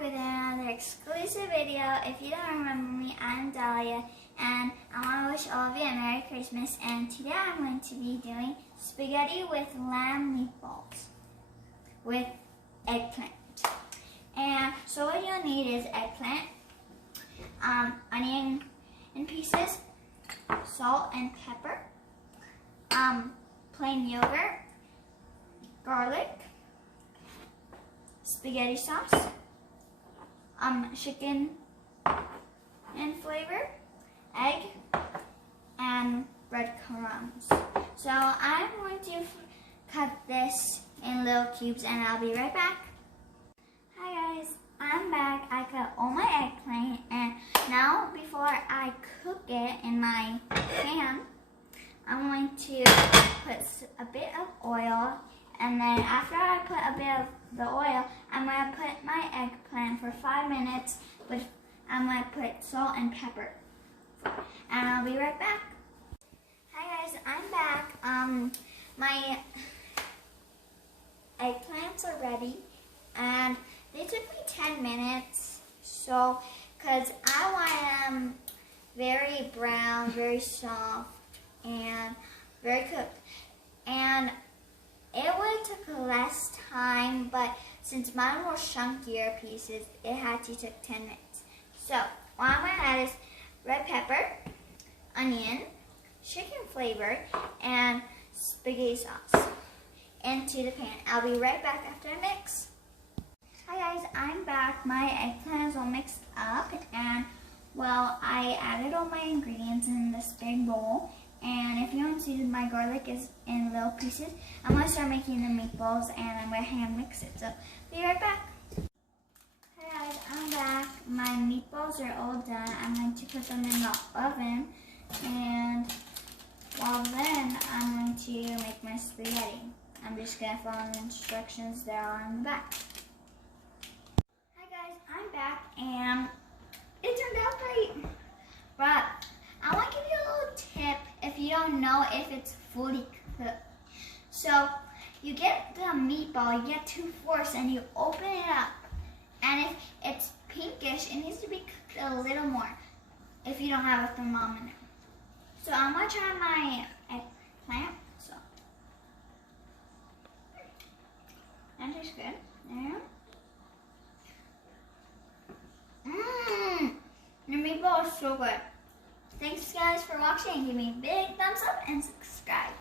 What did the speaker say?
back with another exclusive video. If you don't remember me, I'm Dahlia, and I want to wish all of you a Merry Christmas. And today I'm going to be doing spaghetti with lamb meatballs with eggplant. And so what you'll need is eggplant, onion in pieces, salt and pepper, plain yogurt, garlic, spaghetti sauce, chicken and flavor, egg, and breadcrumbs. So I'm going to cut this in little cubes and I'll be right back. Hi guys, I'm back. I cut all my eggplant, and now before I cook it in my pan, I'm going to put a bit of oil, and then after I put a bit of the oil, I'm going to put my eggplant for 5 minutes, but I'm going to put salt and pepper. And I'll be right back. Hi guys, I'm back. My eggplants are ready, and they took me 10 minutes, so, because I want them very brown, very soft, and very cooked. And it would have took less time, but since mine were chunkier pieces, it had to take 10 minutes. So what I'm going to add is red pepper, onion, chicken flavor, and spaghetti sauce into the pan. I'll be right back after I mix. Hi guys, I'm back. My eggplant is all mixed up, and well, I added all my ingredients in this big bowl. And if you don't see, my garlic is in little pieces. I'm going to start making the meatballs, and I'm going to hand mix it. So, be right back. Hi guys, I'm back. My meatballs are all done. I'm going to put them in the oven. And while then, I'm going to make my spaghetti. I'm just going to follow the instructions that are on the back. Hi guys, I'm back, and it turned out great. But I want to give you a little tip if you don't know if it's fully cooked. So you get the meatball, you get 2 forks, and you open it up. And if it's pinkish, it needs to be cooked a little more if you don't have a thermometer. So I'm going to try my eggplant. So that tastes good. Yeah. The meatball is so good. Thanks guys for watching. Give me a big thumbs up and subscribe.